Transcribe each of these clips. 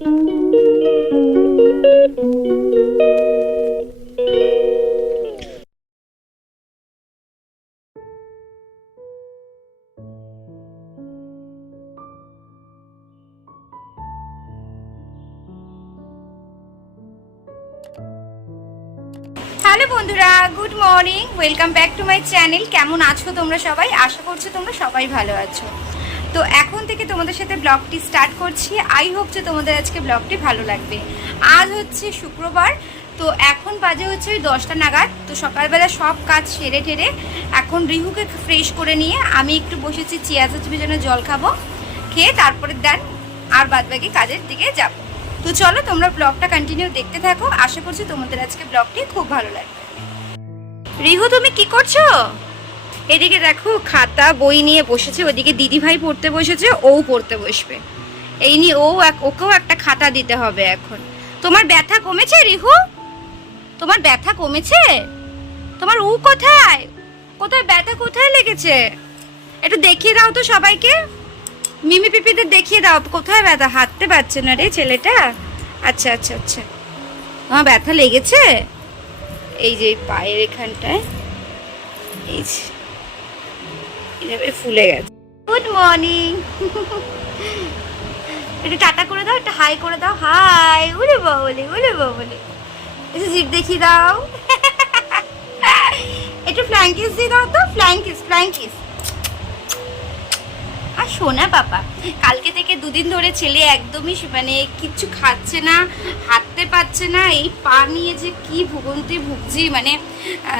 Hello বন্ধুরা, good morning, welcome back to my channel. কেমন আছো তোমরা সবাই? আশা করছি তোমরা সবাই ভালো আছো। তো এখন থেকে তোমাদের সাথে ব্লগটি স্টার্ট করছি। আই হোপ যে তোমাদের আজকে ব্লগটি ভালো লাগবে। আজ হচ্ছে শুক্রবার, তো এখন বাজে হচ্ছে ওই 10টা নাগাদ। তো সকালবেলা সব কাজ সেরে ঠেরে এখন রিহুকে ফ্রেশ করে নিয়ে আমি একটু বসেছি চিয়া ভেজানো জল খাবো, খেয়ে তারপরে দেন আর বাদবাকি কাজের দিকে যাবো। তো চলো তোমরা ব্লগটা কন্টিনিউ দেখতে থাকো। আশা করছি তোমাদের আজকে ব্লগটি খুব ভালো লাগবে। রিহু, তুমি কি করছো? এদিকে দেখো খাতা বই নিয়ে বসেছে, ওদিকে দিদি ভাই পড়তে বসেছে, ও পড়তে বসবে। এই নিয়ে ওকেও একটা খাতা দিতে হবে এখন। তোমার ব্যথা কমেছে রিহু? তোমার ব্যথা কমেছে? তোমার কোথায় কোথায় ব্যথা কোথায় লেগেছে? একটু দেখিয়ে দাও তো সবাইকে, মিমি পিপিদের দেখিয়ে দাও কোথায় ব্যথা। হাঁটতে পারছে না রে ছেলেটা। আচ্ছা আচ্ছা আচ্ছা, আমার ব্যথা লেগেছে এই যে পায়ের এখানটায়, এই যে এইভাবে ফুলে গেছে। গুড মর্নিং, একটু টাটা করে দাও, একটু হাই করে দাও। হাই, উড়ে বাবলে উড়ে বাবলে। একটু জিভ দেখিয়ে দাও, একটু ফ্ল্যাঙ্কিস দিয়ে দাও তো, ফ্ল্যাঙ্কিস ফ্ল্যাঙ্কিস। আর শোনা বাবা, কালকে থেকে দুদিন ধরে ছেলে একদমই মানে কিচ্ছু খাচ্ছে না, হাঁটতে পারছে না। এই পা নিয়ে যে কি ভুগন্তি ভুগছি, মানে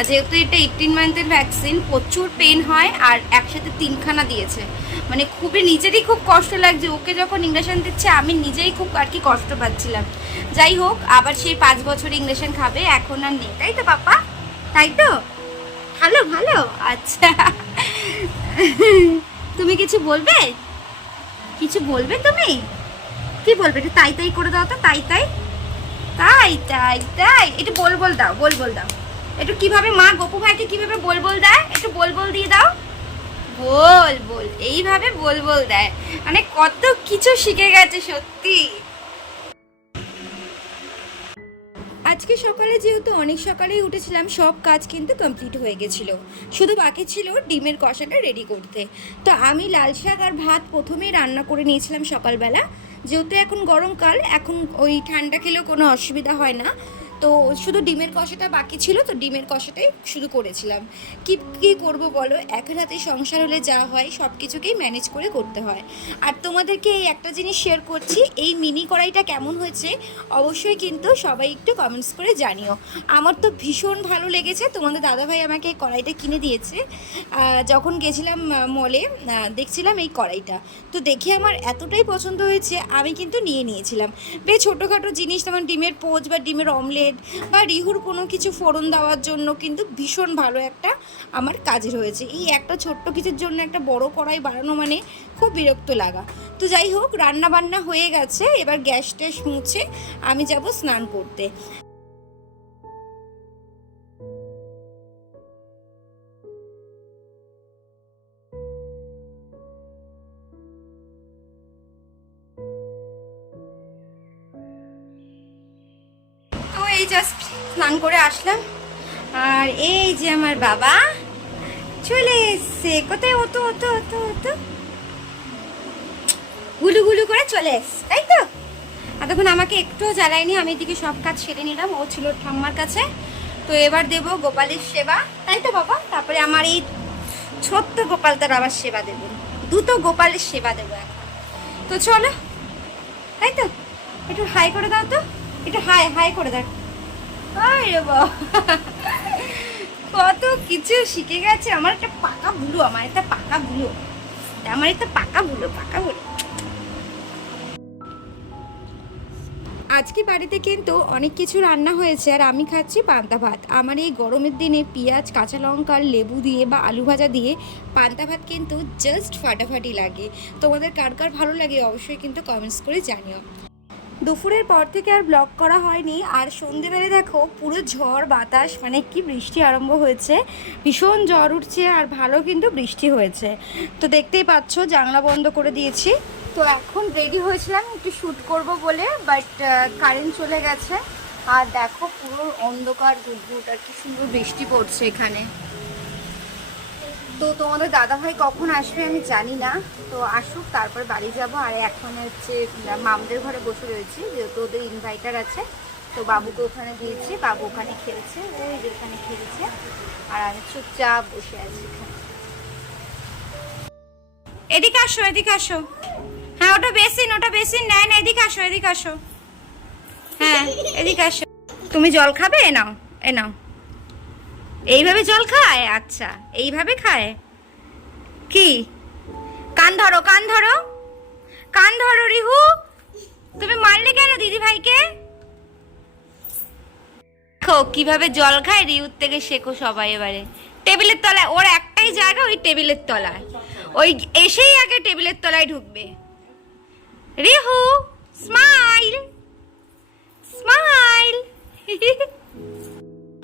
যেহেতু এটা 18 মান্থের ভ্যাকসিন, প্রচুর পেন হয় আর একসাথে 3খানা দিয়েছে। মানে খুবই নিজেরই খুব কষ্ট লাগছে। ওকে যখন ইঞ্জেকশন দিচ্ছে আমি নিজেই খুব আর কি কষ্ট পাচ্ছিলাম। যাই হোক, আবার সেই 5 বছর ইঞ্জেকশন খাবে, এখন আর নেই, তাই তো পাপা? তাই তো? ভালো ভালো, আচ্ছা। তুমি কিছু বলবে? কিছু বলবে তুমি? কি বলবে? একটু তাই তাই করে দাও তো, তাই তাই তাই তাই তাই। একটু বল বল দাও, বল বল দাও। একটু কিভাবে মা গপু ভাইকে কিভাবে বল বল দেয়, একটু বল বল দিয়ে দাও। বল বল, এইভাবে বল বল দেয়। মানে কত কিছু শিখে গেছে সত্যি। আজকে সকালে যেহেতু অনেক সকালেই উঠেছিলাম, সব কাজ কিন্তু কমপ্লিট হয়ে গেছিলো। শুধু বাকি ছিল ডিমের কষাটা রেডি করতে। তো আমি লাল শাক আর ভাত প্রথমেই রান্না করে নিয়েছিলাম সকালবেলা। যেহেতু এখন গরমকাল, এখন ওই ঠান্ডা খেলেও কোনো অসুবিধা হয় না। তো শুধু ডিমের কষাটা বাকি ছিল, তো ডিমের কষাটাই শুধু করেছিলাম। কি করব বলো, একের হাতে সংসার হলে যা হয় সব কিছুকেই ম্যানেজ করে করতে হয়। আর তোমাদেরকে এই একটা জিনিস শেয়ার করছি, এই মিনি কড়াইটা কেমন হয়েছে অবশ্যই কিন্তু সবাই একটু কমেন্টস করে জানিও। আমার তো ভীষণ ভালো লেগেছে। তোমাদের দাদাভাই আমাকে এই কড়াইটা কিনে দিয়েছে। যখন গেছিলাম মলে, দেখছিলাম এই কড়াইটা, তো দেখে আমার এতটাই পছন্দ হয়েছে, আমি কিন্তু নিয়ে নিয়েছিলাম। বেশ ছোটোখাটো জিনিস যেমন ডিমের পোচ বা ডিমের অমলেট বা রিহুর কোনো কিছু ফোড়ন দেওয়ার জন্য কিন্তু ভীষণ ভালো একটা আমার কাজের হয়েছে। এই একটা ছোট্ট কিছুর জন্য একটা বড় কড়াই বানানো মানে খুব বিরক্ত লাগা। তো যাই হোক, রান্না বান্না হয়ে গেছে, এবার গ্যাস ট্যাস মুছে আমি যাব স্নান করতে। তো এই জাস্ট স্নান করে আসলাম, আর এই যে আমার বাবা চলে এসছে। কোথায়? অতো অতো অতো অতো গুলু গুলু করে চলে এসছে, তাই তো? এতক্ষণ আমাকে একটুও জ্বালায়নি, আমি এদিকে সব কাজ সেরে নিলাম। ও ছিল ঠাম্মার কাছে। তো এবার দেব গোপালের সেবা, তাই তো বাবা? তারপরে আমার এই ছোট্ট গোপালটার আবার সেবা দেব, দুটো গোপালের সেবা দেবো এখন। তো চলো, তাই তো? একটু হাই করে দাও তো, একটু হাই হাই করে দাও। আরে বাবা, কত কিছু শিখে গেছে। আমার একটা পাকা ভুলো, আমার একটা পাকা ভুলো, আমার একটা পাকা ভুলো, পাকা ভুলো। আজকে বাড়িতে কিন্তু অনেক কিছু রান্না হয়েছে, আর আমি খাচ্ছি পান্তা ভাত। আমার এই গরমের দিনে পেঁয়াজ, কাঁচা লঙ্কা, লেবু দিয়ে বা আলু ভাজা দিয়ে পান্তা ভাত কিন্তু জাস্ট ফাটাফাটি লাগে। তোমাদের কার কার ভালো লাগে অবশ্যই কিন্তু কমেন্টস করে জানিও। দুপুরের পর থেকে আর ব্লগ করা হয়নি, আর সন্ধেবেলা দেখো পুরো ঝড় বাতাস, মানে কি বৃষ্টি আরম্ভ হয়েছে। ভীষণ ঝড় উঠছে আর ভালো কিন্তু বৃষ্টি হয়েছে। তো দেখতেই পাচ্ছ জানলা বন্ধ করে দিয়েছি। তো এখন রেডি হয়েছিলাম একটু শ্যুট করব বলে, বাট কারেন্ট চলে গেছে। আর দেখো পুরো অন্ধকার ঘুটঘুট, আর কি সুন্দর বৃষ্টি পড়ছে এখানে। তো তোমাদের দাদাভাই কখন আসবে আমি জানি না, তো আসুক তারপর বাড়ি যাব। আর এখন হচ্ছে মামদের ঘরে বসে রয়েছি, যেহেতু ওদের ইনভাইটার আছে। তো বাবুকে ওখানে দিয়েছি, বাবু ওখানে খেলছে, ওই যে ওখানে খেলছে, আর আমি চুপচাপ বসে আছি এখানে। এদিকে আসো, এদিকে আসো। হ্যাঁ ওটা বেসিন নেয় না, এদিকে আসো, এদিকে আসো। হ্যাঁ এদিকে আসো। তুমি জল খাবে? এ নাও, এ নাও। এইভাবে জল খায়? আচ্ছা এইভাবে খায়। কি? কান ধরো, কান ধরো, কান ধরো রিহু। তুমি মারলে কেন দিদি ভাইকে? দেখো কিভাবে জল খায়, রিহুর থেকে শেখো সবাই। এবারে টেবিলের তলায়, ওর একটাই জায়গা ওই টেবিলের তলায়, ওই এসেই আগে টেবিলের তলায় ঢুকবে। Rihu smile, smile.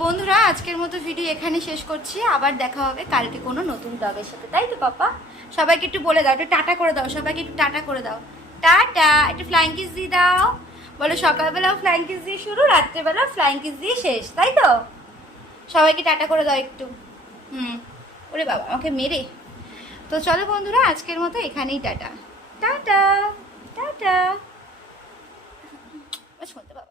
বন্ধুরা আজকের মতো ভিডিও এখানে শেষ করছি, আবার দেখা হবে কালকে কোনো নতুন ব্লগের সাথে, তাই তো পাপা? সবাইকে একটু বলে দাও, একটু টাটা করে দাও, সবাইকে একটু টাটা করে দাও। টাটা, একটু ফ্লাইং কিস দিয়ে দাও। বলো সকালবেলাও ফ্লাইং কিস দিয়ে শুরু, রাত্রেবেলাও ফ্লাইং কিস দিয়ে শেষ, তাই তো? সবাইকে টাটা করে দাও একটু। ওরে বাবা আমাকে মেরে। তো চলো বন্ধুরা আজকের মতো এখানেই টাটা। Tata tata. শুনতে পাবো।